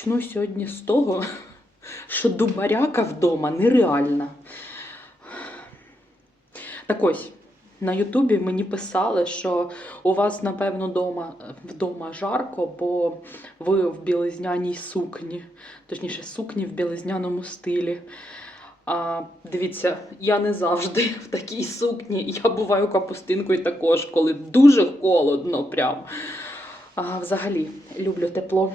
Почну сьогодні з того, що думаряка вдома нереальна. Так ось, на Ютубі мені писали, що у вас, напевно, вдома, вдома жарко, бо ви в білизняній сукні, точніше, сукні в білизняному стилі. А, дивіться, я не завжди в такій сукні. Я буваю капустинкою також, коли дуже холодно прям. А, взагалі, люблю тепло.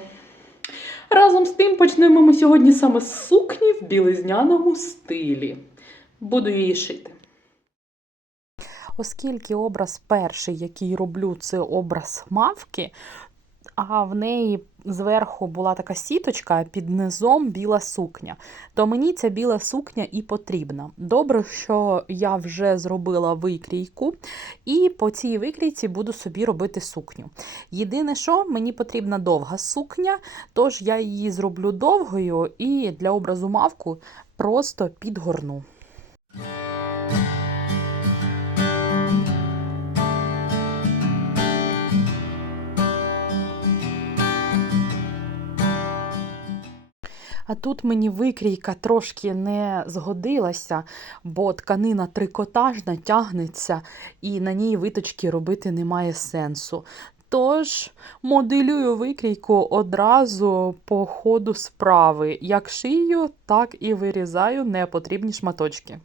Разом з тим почнемо ми сьогодні саме з сукні в білизняному стилі. Буду її шити. Оскільки образ перший, який роблю, це образ мавки, а в неї зверху була така сіточка, а під низом біла сукня, то мені ця біла сукня і потрібна. Добре, що я вже зробила викрійку, і по цій викрійці буду собі робити сукню. Єдине, що мені потрібна довга сукня, тож я її зроблю довгою і для образу мавку просто підгорну. А тут мені викрійка трошки не згодилася, бо тканина трикотажна тягнеться, і на ній виточки робити немає сенсу. Тож моделюю викрійку одразу по ходу справи. Як шию, так і вирізаю непотрібні шматочки.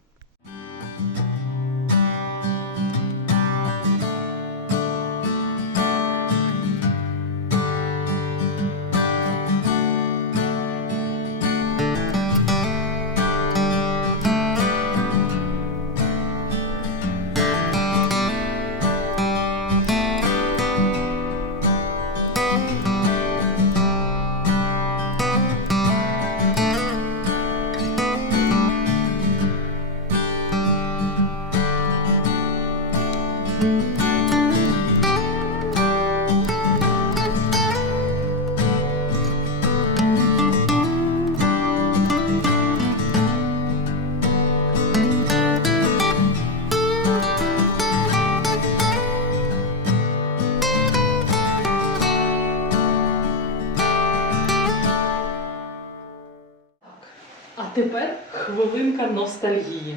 Ностальгії.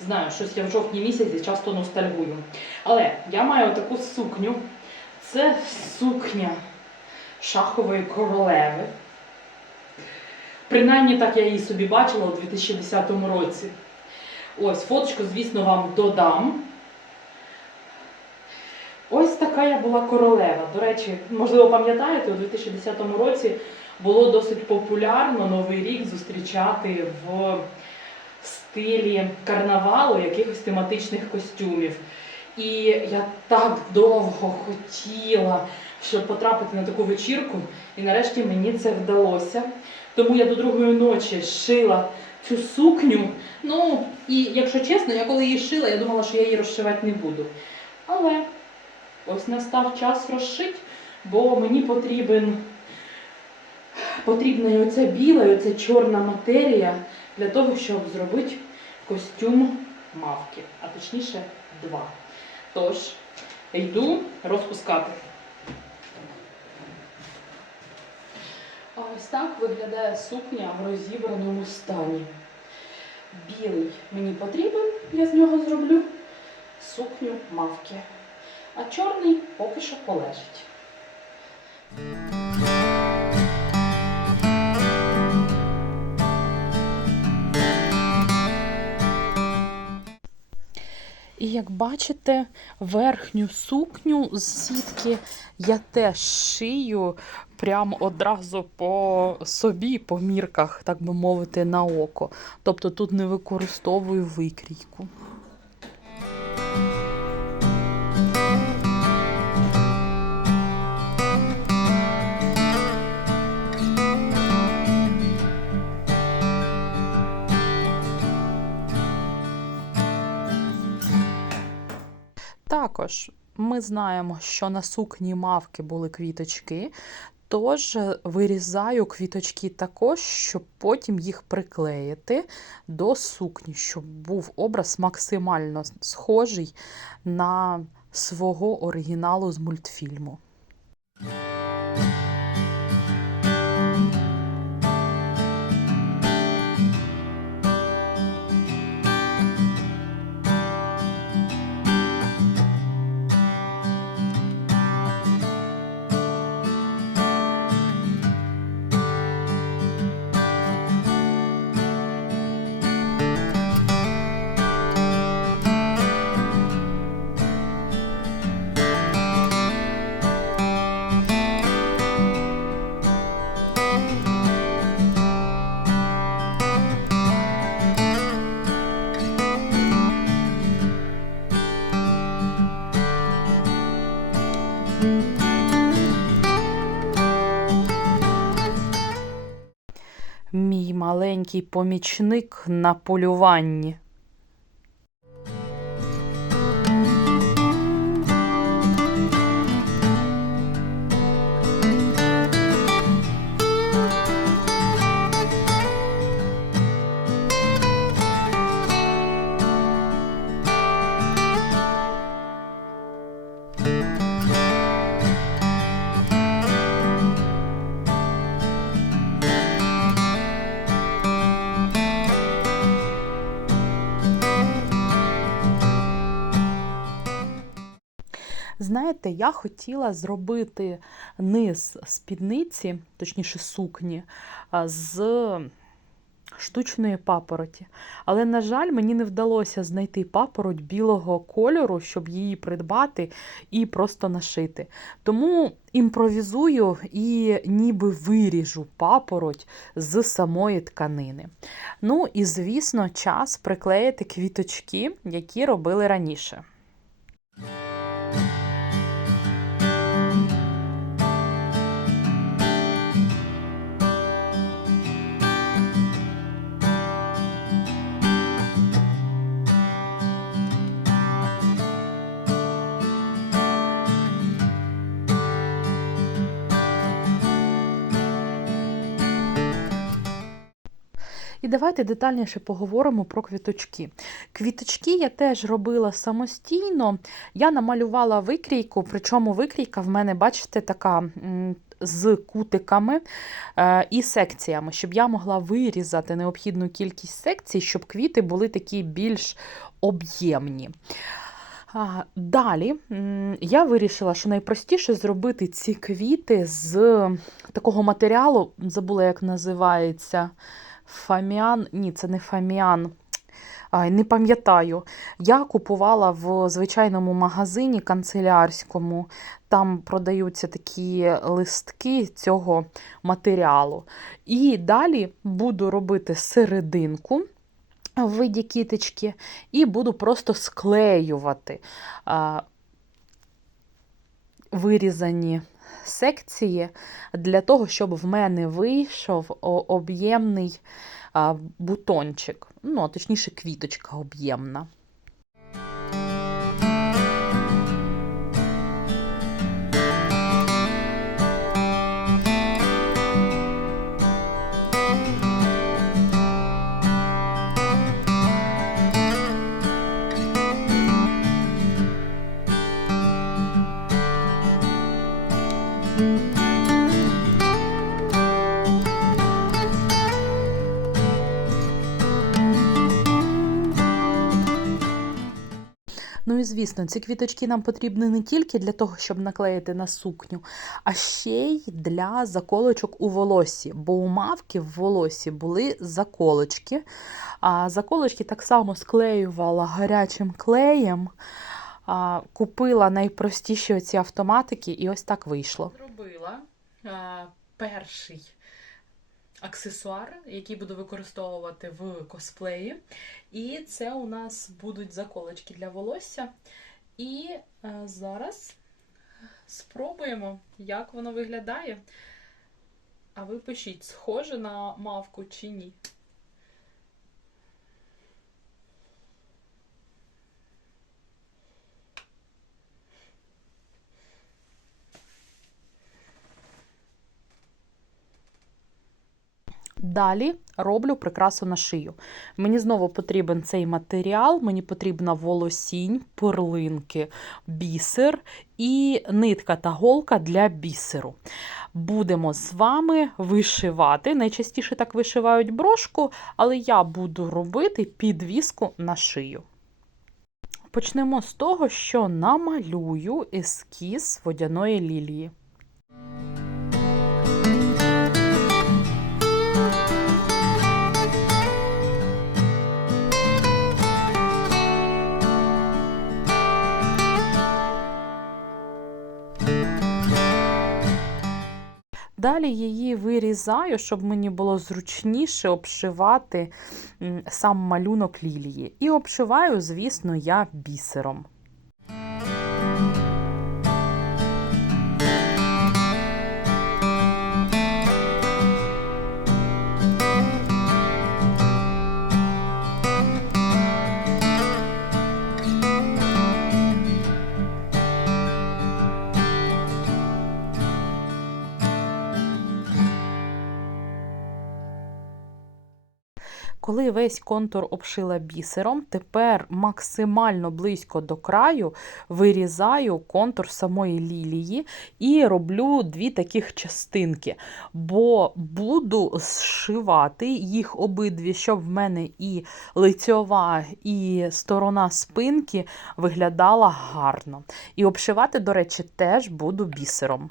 Знаю, щось я в жовтні місяці часто ностальгую. Але я маю таку сукню. Це сукня шахової королеви. Принаймні так я її собі бачила у 2010 році. Ось, фоточку, звісно, вам додам. Ось така я була королева. До речі, можливо, пам'ятаєте, у 2010 році було досить популярно Новий рік зустрічати в стилі карнавалу якихось тематичних костюмів. І я так довго хотіла, щоб потрапити на таку вечірку, і нарешті мені це вдалося. Тому я до другої ночі шила цю сукню. Ну, і якщо чесно, я коли її шила, я думала, що я її розшивати не буду. Але ось настав час розшити, бо мені потрібен потрібна і оця біла, і оця чорна матерія для того, щоб зробити костюм мавки, а точніше два. Тож, йду розпускати. Ось так виглядає сукня в розібраному стані. Білий мені потрібен, я з нього зроблю сукню мавки. А чорний поки що полежить. І як бачите, верхню сукню з сітки я теж шию прямо одразу по собі, по мірках, так би мовити, на око. Тобто тут не використовую викрійку. Також ми знаємо, що на сукні мавки були квіточки, тож е, вирізаю квіточки також, щоб потім їх приклеїти до сукні, щоб був образ максимально схожий на свого оригіналу з мультфільму. Маленький помічник на полюванні. Знаєте, я хотіла зробити низ спідниці, точніше сукні, з штучної папороті. Але, на жаль, мені не вдалося знайти папороть білого кольору, щоб її придбати і просто нашити. Тому імпровізую і ніби виріжу папороть з самої тканини. Ну і, звісно, час приклеїти квіточки, які робили раніше. І давайте детальніше поговоримо про квіточки. Квіточки я теж робила самостійно. Я намалювала викрійку, причому викрійка в мене, бачите, така з кутиками е, і секціями, щоб я могла вирізати необхідну кількість секцій, щоб квіти були такі більш об'ємні. Далі я вирішила, що найпростіше зробити ці квіти з такого матеріалу, забула, як називається. Фаміан, ні, це не фаміан. Не пам'ятаю. Я купувала в звичайному магазині канцелярському. Там продаються такі листки цього матеріалу. І далі буду робити серединку в виді кіточки, і буду просто склеювати вирізані секції для того, щоб в мене вийшов об'ємний бутончик, ну, а точніше, квіточка об'ємна. І звісно, ці квіточки нам потрібні не тільки для того, щоб наклеїти на сукню, а ще й для заколочок у волосі, бо у мавки в волосі були заколочки. А заколочки так само склеювала гарячим клеєм. А, Купила найпростіші оці автоматики, і ось так вийшло. Зробила перший аксесуар, який буду використовувати в косплеї. І це у нас будуть заколочки для волосся. І е, зараз спробуємо, як воно виглядає. А ви пишіть, схоже на мавку чи ні. Далі роблю прикрасу на шию. Мені знову потрібен цей матеріал, мені потрібна волосінь, перлинки, бісер і нитка та голка для бісеру. Будемо з вами вишивати. Найчастіше так вишивають брошку, але я буду робити підвіску на шию. Почнемо з того, що намалюю ескіз водяної лілії. Далі її вирізаю, щоб мені було зручніше обшивати сам малюнок лілії. І обшиваю, звісно, я бісером. Коли весь контур обшила бісером, тепер максимально близько до краю вирізаю контур самої лілії і роблю дві таких частинки, бо буду зшивати їх обидві, щоб в мене і лицьова, і сторона спинки виглядала гарно. І обшивати, до речі, теж буду бісером.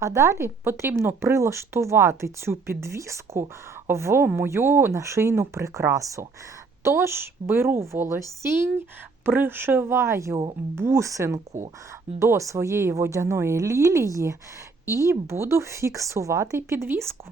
А далі потрібно прилаштувати цю підвіску в мою нашийну прикрасу. Тож беру волосінь, пришиваю бусинку до своєї водяної лілії і буду фіксувати підвіску.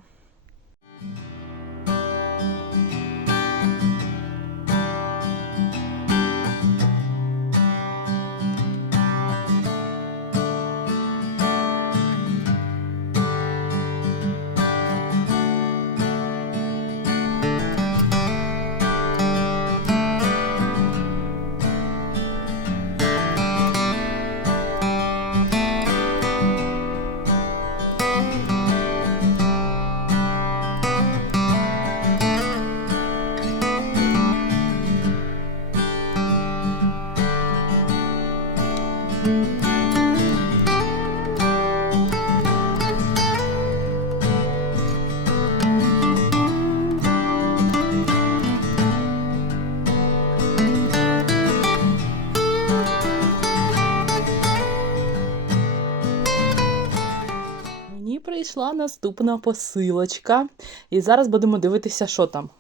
Прийшла наступна посилочка. І зараз будемо дивитися, що там.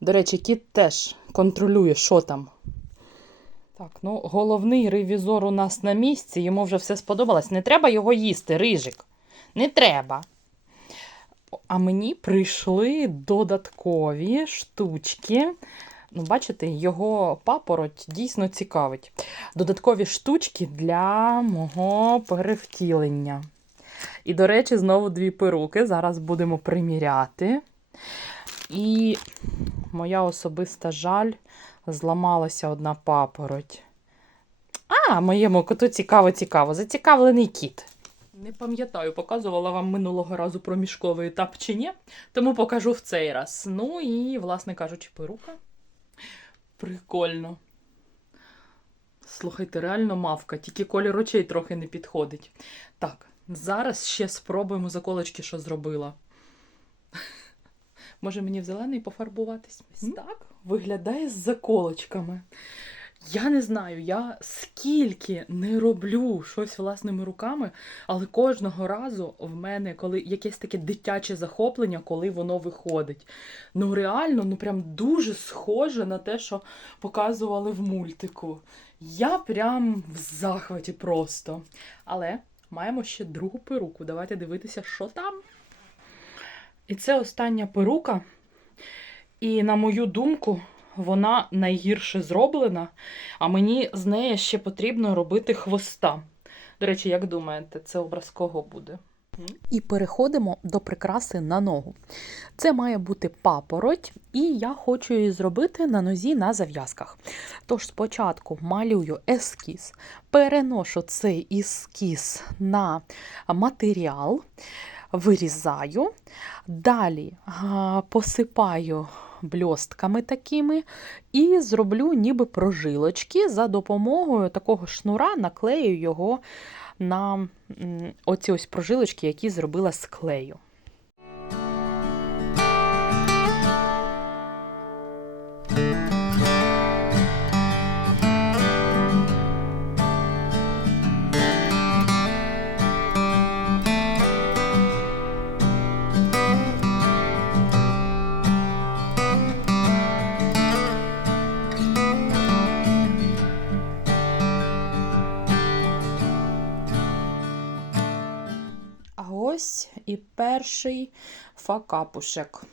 До речі, кіт теж контролює, що там. Так, ну головний ревізор у нас на місці, йому вже все сподобалось. Не треба його їсти, рижик. Не треба. А мені прийшли додаткові штучки. Ну, бачите, його папороть дійсно цікавить. Додаткові штучки для мого перевтілення. І, до речі, знову дві перуки. Зараз будемо приміряти. І моя особиста жаль, зламалася одна папороть. А, моєму коту цікаво-цікаво. Зацікавлений кіт. Не пам'ятаю, показувала вам минулого разу про мішковий етап чи ні, тому покажу в цей раз. Ну і, власне кажучи, перука. Прикольно. Слухайте, реально мавка, тільки колір очей трохи не підходить. Так, зараз ще спробуємо заколочки, що зробила. Може мені в зелений пофарбуватись? Ось так виглядає з заколочками. Я не знаю, я скільки не роблю щось власними руками, але кожного разу в мене коли якесь таке дитяче захоплення, коли воно виходить. Ну реально, ну прям дуже схоже на те, що показували в мультику. Я прям в захваті просто. Але маємо ще другу перуку. Давайте дивитися, що там. І це остання перука. І, на мою думку, вона найгірше зроблена, а мені з неї ще потрібно робити хвоста. До речі, як думаєте, це образ кого буде? І переходимо до прикраси на ногу. Це має бути папороть, і я хочу її зробити на нозі на зав'язках. Тож спочатку малюю ескіз, переношу цей ескіз на матеріал, вирізаю, далі посипаю бльостками такими і зроблю ніби прожилочки за допомогою такого шнура, наклею його на оці ось прожилочки, які зробила з клею. І перший факапушек.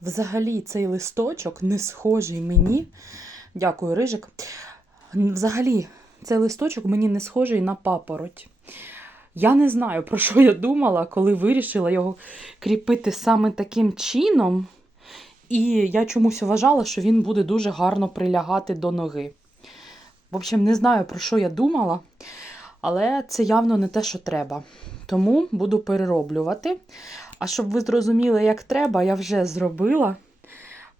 Взагалі, цей листочок не схожий мені. Дякую, Рижик. Взагалі, цей листочок мені не схожий на папороть. Я не знаю, про що я думала, коли вирішила його кріпити саме таким чином. І я чомусь вважала, що він буде дуже гарно прилягати до ноги. В общем, не знаю, про що я думала. Але це явно не те, що треба. Тому буду перероблювати. А щоб ви зрозуміли, як треба, я вже зробила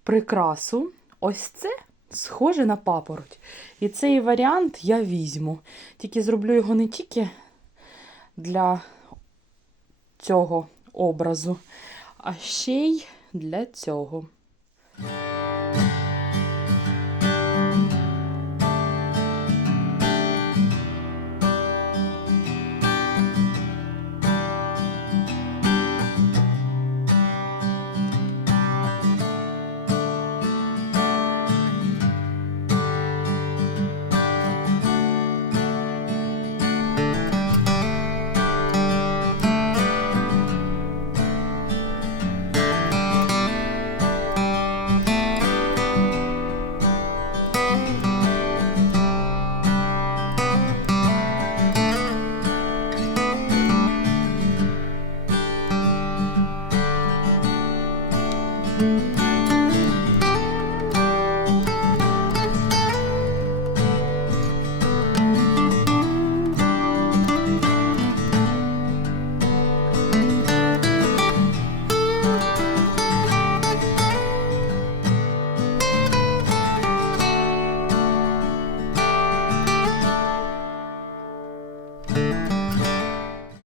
прикрасу. Ось це схоже на папороть. І цей варіант я візьму. Тільки зроблю його не тільки для цього образу, а ще й для цього.